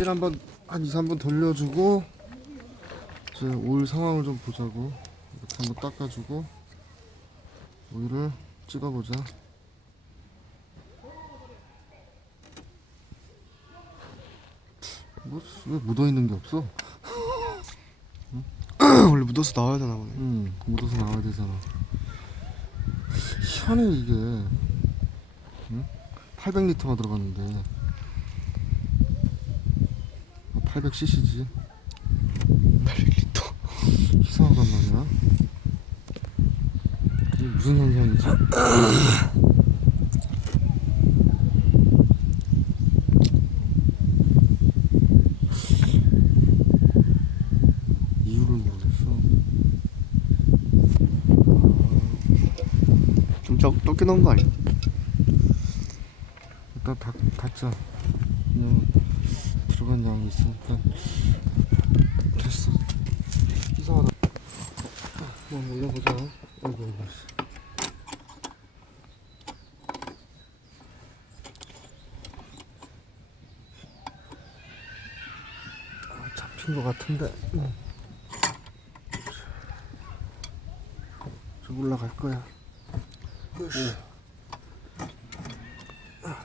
엔진 한번 한 2, 3번 돌려주고 이제 오일 상황을 좀 보자고 이렇게 한번 닦아주고 오일을 찍어보자 뭐, 왜 묻어있는 게 없어? 원래 묻어서 나와야 되나 보네. 응 묻어서 나와야 되잖아 희한해 이게 응? 800리터가 들어갔는데 800cc지 800리터. 이상하단 말이야 이게 무슨 현상이지? 이유를 모르겠어 좀 적, 적게 넣은 거 아니야? 일단 닫, 닫자 들어간 양이 있으니까 됐어 이상하다 한번 올려보자 아이고 아이고 씨. 아, 잡힌 것 같은데 응. 좀 올라갈 거야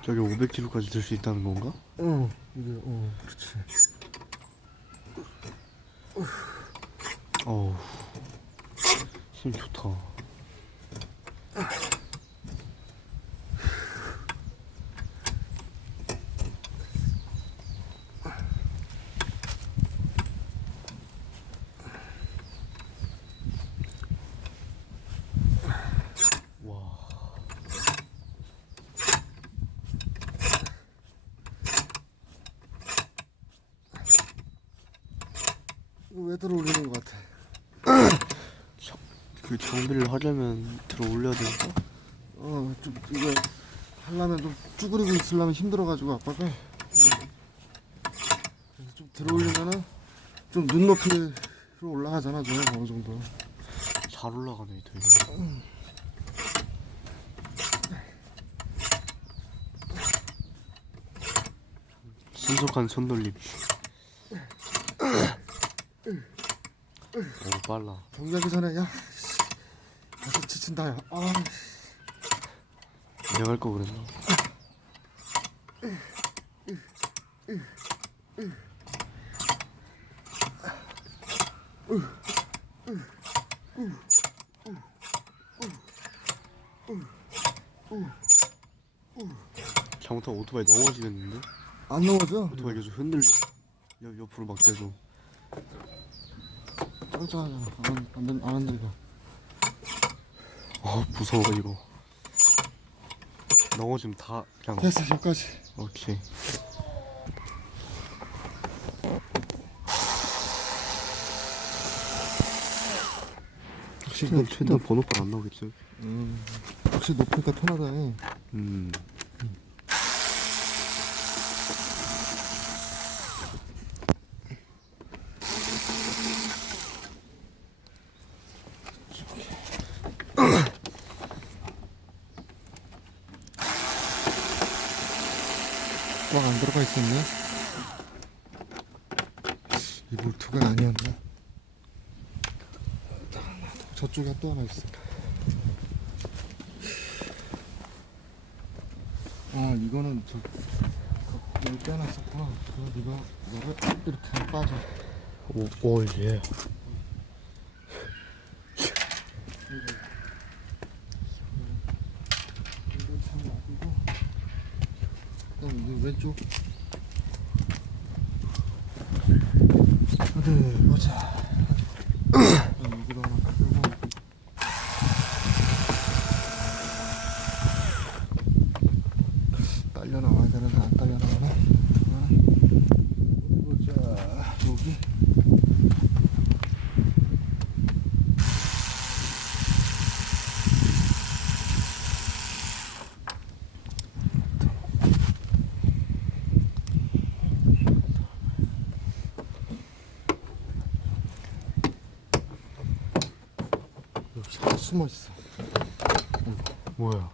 저기 500kg까지 들 수 있다는 건가? 응 이게 어 그렇지 어우. 힘 좋다. 와. 이거 왜 들어올리는 것 같아 그 정비를 하려면 들어 올려야 되니까? 어, 좀 이거 하려면 좀 쭈그리고 있으려면 힘들어가지고 아빠가 그래서 좀 들어올리면은 좀 눈높이로 올라가잖아 저 어느 정도. 잘 올라가네, 되게. 신속한 손돌림. 오, 빨라. 경기하기 전에 야, 씨, 다시 지친다 야. 아, 내가 할거 그랬나? 잘못하면 오토바이 넘어지겠는데? 안 넘어져? 오토바이 계속 흔들려 옆, 옆으로 막 계속 짱짱하잖아. 안, 안, 안 흔들려. 아 무서워 이거 넘어지면 다 그냥 됐어 여기까지. 오케이 역시 최대한, 최대한 번호판 안 나오겠죠? 음, 역시 높으니까 편하다. 음 꽉 안 들어가 있었네. 이 볼트가 아니었네. 저쪽에 또 하나 있어. 아 이거는 저 여기 빼놨었구나. 그래서 네가 이거를 이렇게 하면 빠져. 오, 오 예. 그다음 이 왼쪽. 어디 보자. 여기도 하나 끌고. 딸려 나와야 되는데 안 딸려 나오네. 아, 어디 보자. 여기. 여기 잘 숨어 있어. 뭐야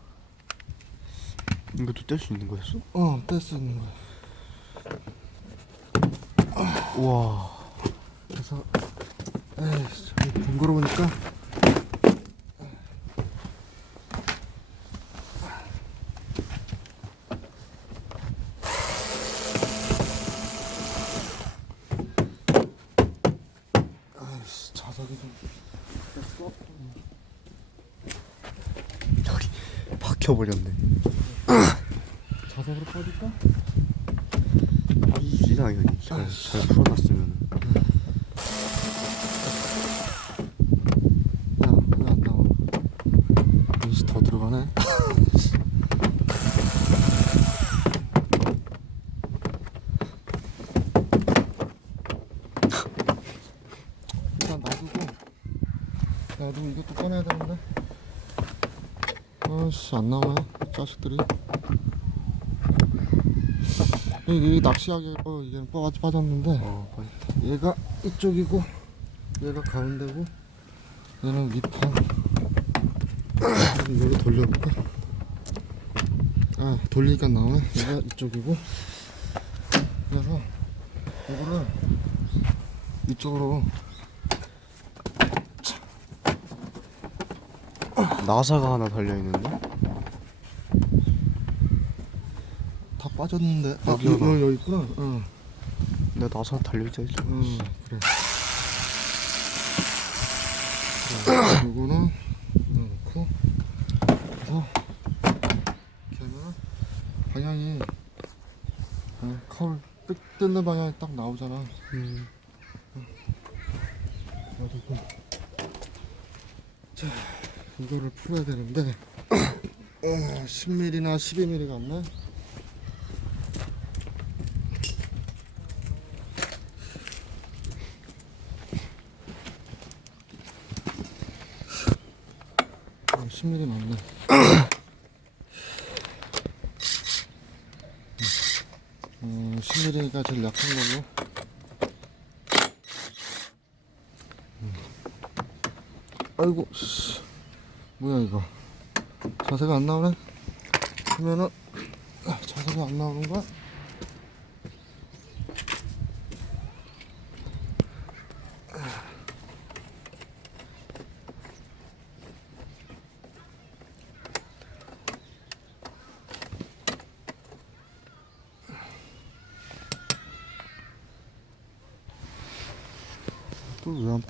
이것도 뗄 수 있는 거였어? 어, 뗄 수 있는 거야. 우와. 그래서 에이 저기 번거로우니까 아이씨 자석이 좀 됐어 박혀버렸네. 자석으로 빠질까? 이 당연히 잘, 잘 풀어놨으면. 야왜 안 나와 이씨 더 들어가네 일단 놔두고 놔두고 이것도 꺼내야 되는데 아씨 안 나오네 자식들이 이, 이 낚시하게 어 얘는 뻐가지 빠졌는데 어, 빨리. 얘가 이쪽이고 얘가 가운데고 얘는 밑판 여기 돌려볼까? 아 돌리니까 나오네 얘가 이쪽이고 그래서 이거를 이쪽으로 나사가 하나 달려 있는데? 빠졌는데? 아 여기 여기. 여기, 여기 있구나. 응, 내 나사 달려있자. 응 그래. 자, 요거는 넣고. 그래서 걔는 방향이 어, 컬 뜯, 뜯는 방향이 딱 나오잖아. 음. 그리고. 자 이거를 풀어야 되는데. 어, 10mm나 12mm 같네 어, 10mm 맞네. 음, 10mm가 제일 약한 걸로. 아이고 씨. 뭐야 이거. 자세가 안 나오네? 그러면은 아, 자세가 안 나오는 거야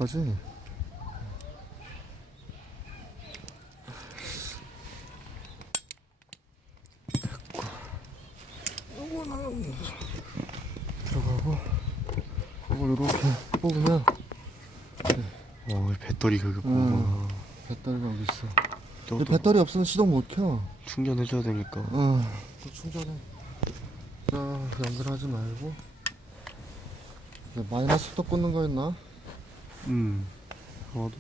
또왜안 빠지? 들어가고 그걸 이렇게 뽑으면 어, 이 배터리 그거 음. 보고. 배터리가 여기 있어 또, 근데 또 배터리 없으면 시동 못 켜. 충전해줘야 되니까. 어, 또 충전해. 자, 연결하지 말고. 이제 마이너스 또 꽂는 거였나? 음. 아마도.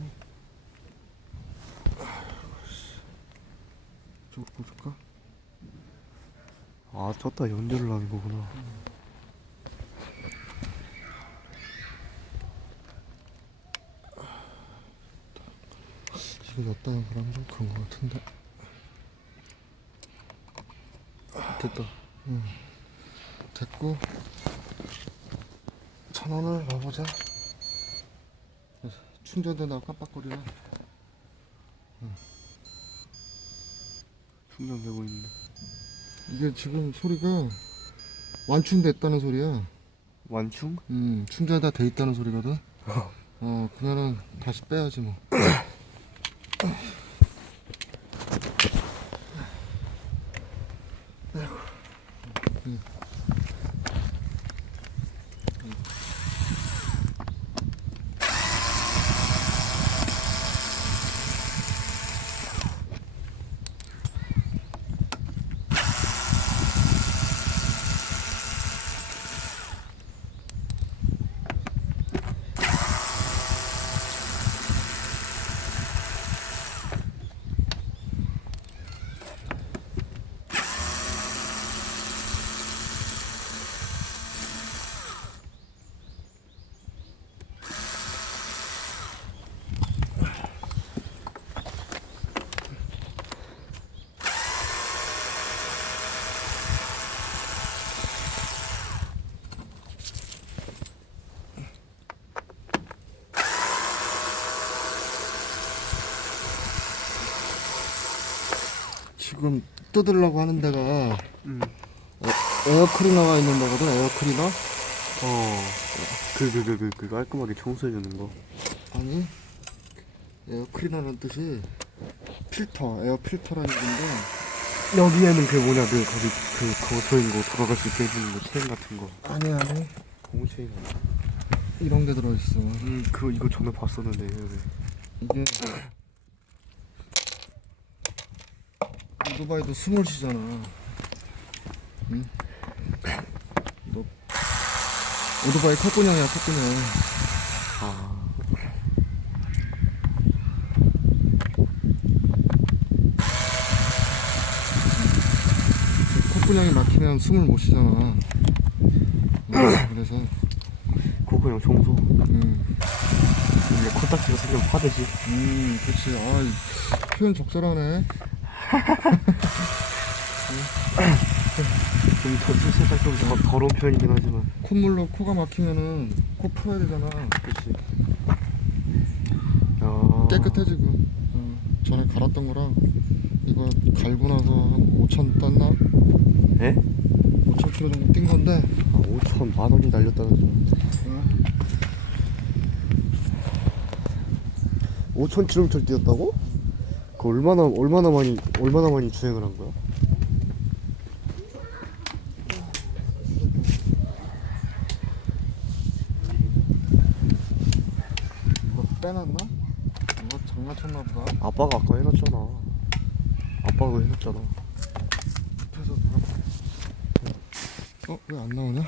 좀 꽂을까? 아, 떴다 연결을 하는 거구나. 이거 였다는 바람 좀 그런 거 같은데. 됐다. 됐고. 천 원을 넣어보자. 충전되나 깜빡거리네. 충전되고 있네. 이게 지금 소리가 완충됐다는 소리야. 완충? 음, 충전이 다돼 있다는 소리거든. 어, 그러면은 다시 빼야지 뭐. 지금 뜯으려고 하는 데가 응. 에어클리너가 있는 데거든 에어클리너 어. 그, 그, 그, 그, 그 깔끔하게 청소해주는 거. 아니 에어클리너라는 뜻이 필터 에어 필터라는 얘기인데 여기에는 그 뭐냐, 그, 거기, 그, 서있는 거 돌아갈 수 있게 해주는 거, 체인 같은 거. 아니 아니 고무 체인? 이런 게 들어있어 음, 그거, 이거 전에 봤었는데. 이게 오토바이도 숨을 쉬잖아 응? 너 오토바이 컵분형이야 컵분형 아. 콧분양이 막히면 숨을 못 쉬잖아. 음, 그래서 그냥 청소. 음, 이게 코딱지가 생기면 파듯이. 음, 그렇지. 아, 이 표현 적절하네. 좀 더, 살짝 좀 더, 더러운 표현이긴 하지만. 콧물로 코가 막히면은 코 풀어야 되잖아. 그치. 야. 깨끗해지고. 어, 전에 갈았던 거랑 이거 갈고 나서 한 5천 땄나? 에? 5천 킬로 정도 뛴 건데. 아, 5천 만 원이 날렸다는 소 어, 5천 킬로미터 뛰었다고? 그 얼마나 얼마나 많이 얼마나 많이 주행을 한 거야? 이거 빼놨나? 이거 장난쳤나 보다. 아빠가 아까 해놨잖아. 아빠가 해놨잖아. 옆에서 누가. 어, 왜 안 나오냐?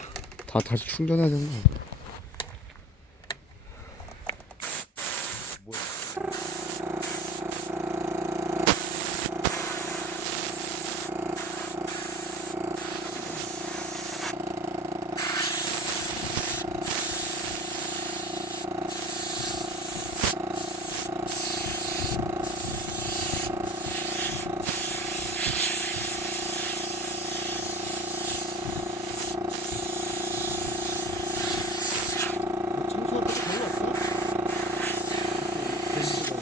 다 다시 충전해야 되는 거 아니야? 청소할 때 별로 없어?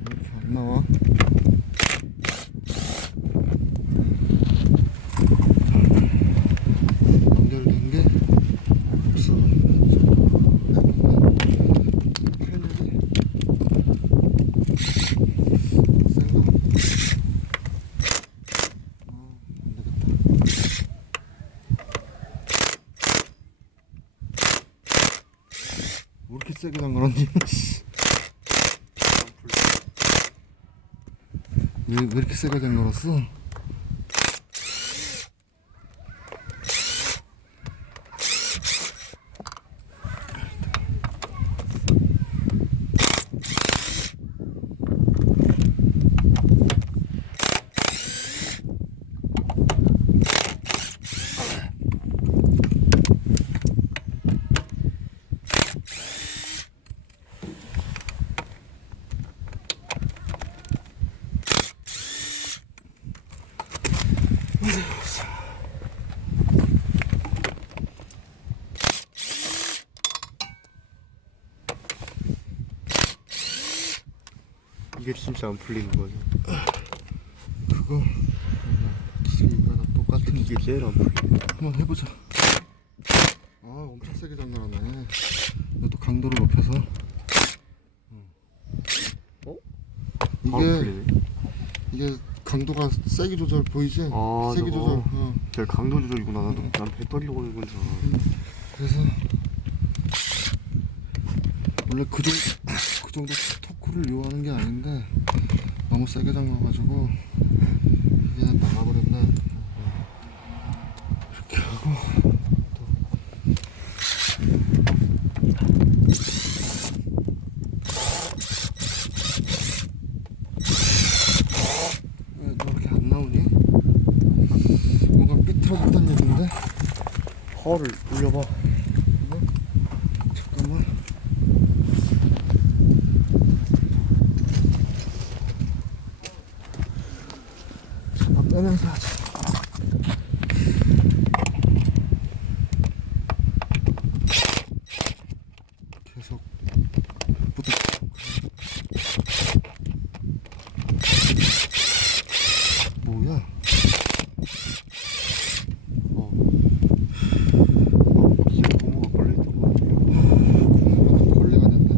이렇게 안 나와? 연결된 게 없어. 캔들이 센가? 어, 안 되겠다. 왜 이렇게 세게? 씨. 왜, 왜 이렇게 세게 잠가놨어? 이게 진짜 안 풀리는 거죠. 그거 기계가 다 똑같은 이게 제일 안 거. 한번 해보자. 아 엄청 세게 잠가놨네. 이것도 강도를 높여서. 어? 이게. 이게 강도가 세기 조절 보이지? 아, 세기 저거. 조절. 어. 제일 강도 조절이구나. 나도 난 배터리로 하는 건 줄. 알았는데. 그래서 원래 그 정도 그 정도 토크를 요하는 게 아닌데 너무 세게 잠가가지고 이게 나가버렸네. 이렇게 하고 왜 너 이렇게 안 나오니? 뭔가 삐뚤어졌단 얘긴데? 허를 올려봐. 잠깐만. 하면서 하자. 계속 부탁. 뭐야? 어. 어, 이게 고무가 걸려있던 거 같아요. 걸레가 됐네.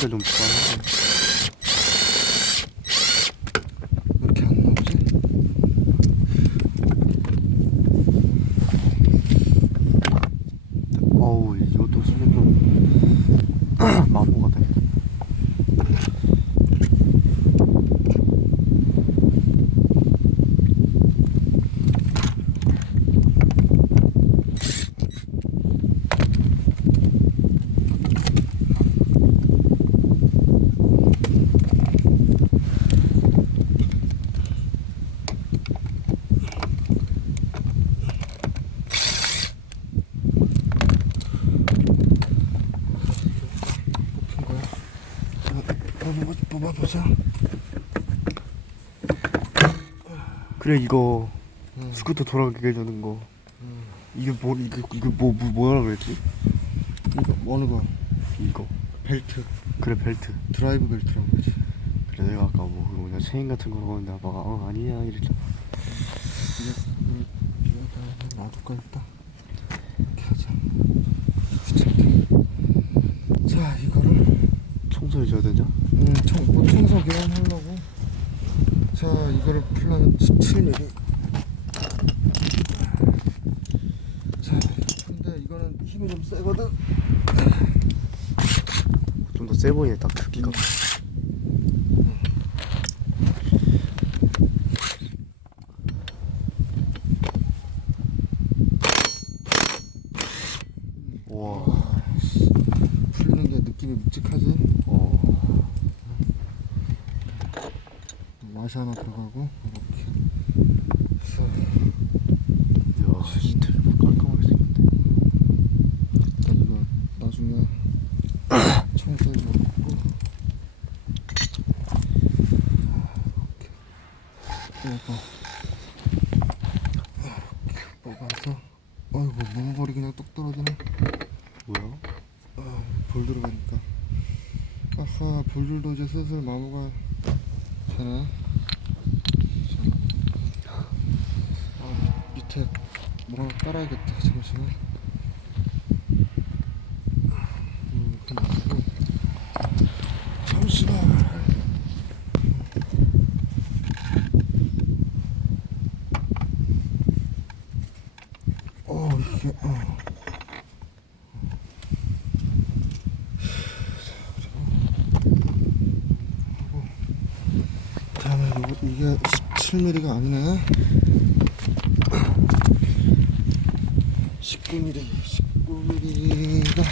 근데 좀 불안하네. 왜 이렇게 안 나오지? 어우, 이것도 쓰면 좀 마모가 돼. 뽑힌 거야. 자, 뽑아보자. 뽑아보자. 그래, 이거 응. 스쿠터 돌아가게 해주는 거. 응. 이게 뭐, 이게, 이게 뭐, 뭐, 뭐라 그랬지? 이거 어느 거? 이거. 벨트. 그래, 벨트. 드라이브 벨트라고 그러지. 그래, 내가 아까 뭐, 그거 뭐냐, 체인 같은 거라고 했는데, 아빠가, 어, 아니야, 이랬잖아. 놔둘까 일단. 이렇게 하자. 귀찮다. 자, 이거를 청소해줘야 되냐? 음, 청, 뭐 청소 교환하려고. 자, 이거를 풀려면 17mm. 자, 근데 이거는 힘이 좀 세거든. 좀 더 세 보이네, 딱 크기가. 와, 풀리는 게 느낌이 묵직하지. 어, 맛이 하나 들어가고 이렇게. 그래서 야, 진짜 깔끔하게 생겼네. 일단 이거 나중에 청소해주고. 이렇게 뽑아. 이렇게 뽑아서. 아이고 무물이 그냥 뚝 떨어지네. 뭐야? 아, 불 들어가니까. 아하, 불들도 이제 슬슬 마모가 되네. 자. 아, 밑- 밑에 뭐라고 깔아야겠다. 잠시만. 음, 이렇게 놔두고. 잠시만. 어, 이게, 어. 다음에 이게 17mm가 아니네. 19mm, 19mm가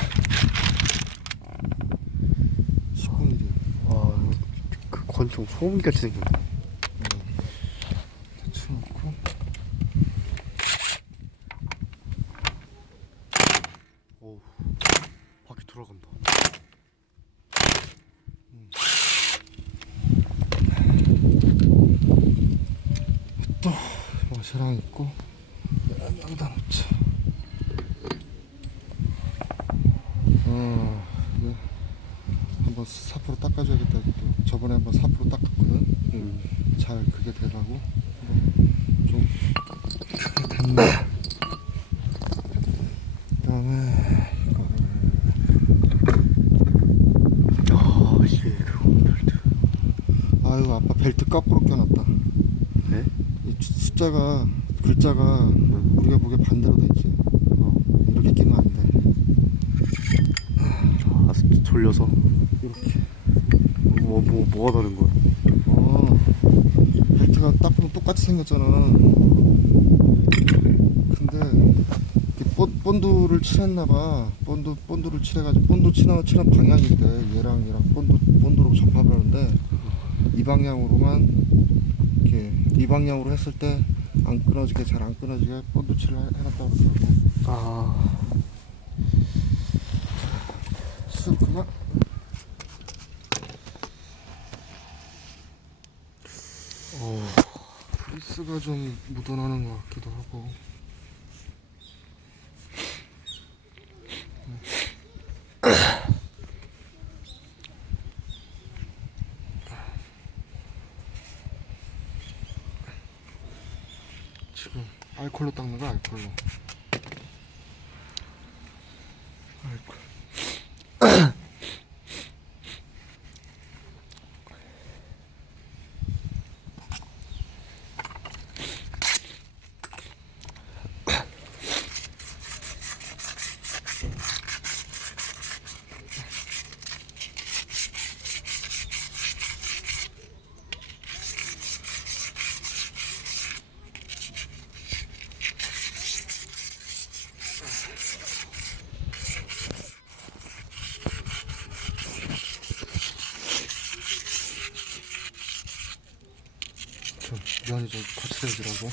19mm. 와, 그 권총 소음기같이 생겼네. 붙여놓고 어우, 바퀴 돌아간다. 또 와샤랑 있고 여기다 놓자. 어, 이거 한번 사포로 닦아줘야겠다. 또 저번에 한번 사포로 닦았거든. 이게 음. 잘 그게 되라고 한번 좀 그게 됐네. 그다음에 이거를 아, 이게 그거 벨트. 아유 아빠 벨트 거꾸로 껴놨다. 네? 이 수- 숫자가 글자가 우리가 보기에 반대로 돼 있지. 어. 이렇게 끼면 안 돼. 아, 졸려서. 이렇게. 뭐, 뭐, 뭐가 다른 거야? 어, 벨트가 딱 보면 똑같이 생겼잖아. 근데 이렇게 본, 본드를 칠했나봐. 본드 본드를 칠해가지고 본드 칠한 칠한 방향인데 얘랑 얘랑 본드 본드로 접합을 하는데 이 방향으로만 이렇게 이 방향으로 했을 때 안 끊어지게 잘 안 끊어지게 본드칠을 해- 해놨다고 그러더라고. 아. 쓱 그냥 어. 프리스가 좀 묻어나는 것 같기도 하고 지금 알콜로 닦는 거야 알콜로 면이 좀 거칠어지라고 하고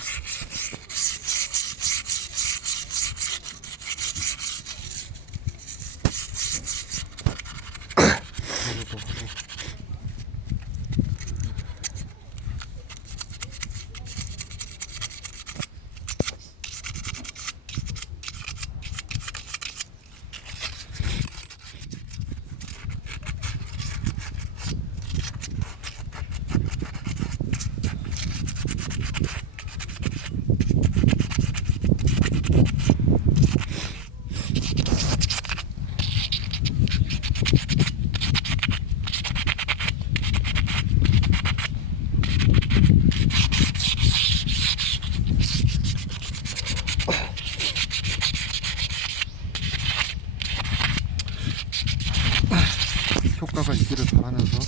효과가 있기를 바라면서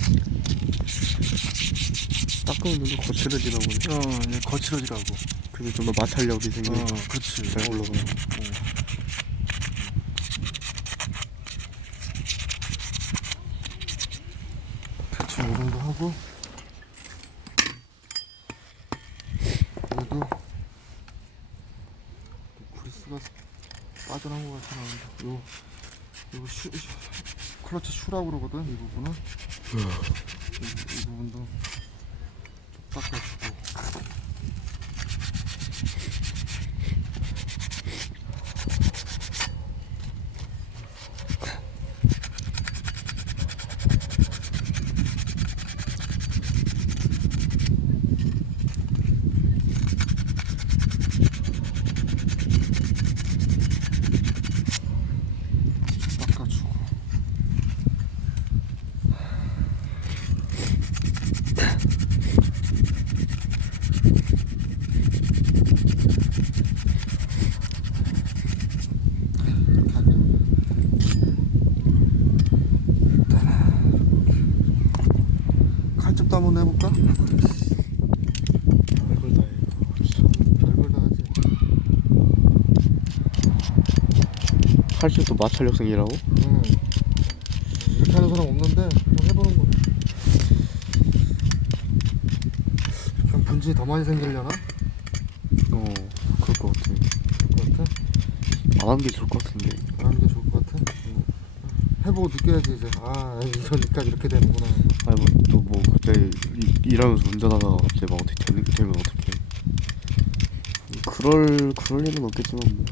눈도 거칠어지나 보네 어 이제 거칠어지라고. 그게 좀 더 마찰력이 생겨 어 그치 잘 올라가 대충 이 정도 하고. 그래도 구리스가 빠져나온 것 같진 않은데 요, 요 슈, 슈, 클러치 슈라고 그러거든 이 부분은 이, 이 부분도 좀 닦아주고 닦아주고 이렇게 하면 칼집도 한번 해볼까? 별걸 다 해요 별걸 다 하지 칼집도 마찰력 생기라고? 응. 이렇게 하는 사람 없는데 한번 해보는 거야. 그냥 분진이 더 많이 생기려나? 어 그럴 것 같아 그럴 것 같아? 안 하는 게 좋을 것 같은데 하는 게 좋을 것 같아? 응. 해보고 느껴야지 이제 아 이러니까 이렇게 되는구나 아니 뭐또 뭐 갑자기 이- 일하면서 운전하다가 갑자기 막 어떻게 되는, 되면 어떡해 그럴 그럴 일은 없겠지만 뭐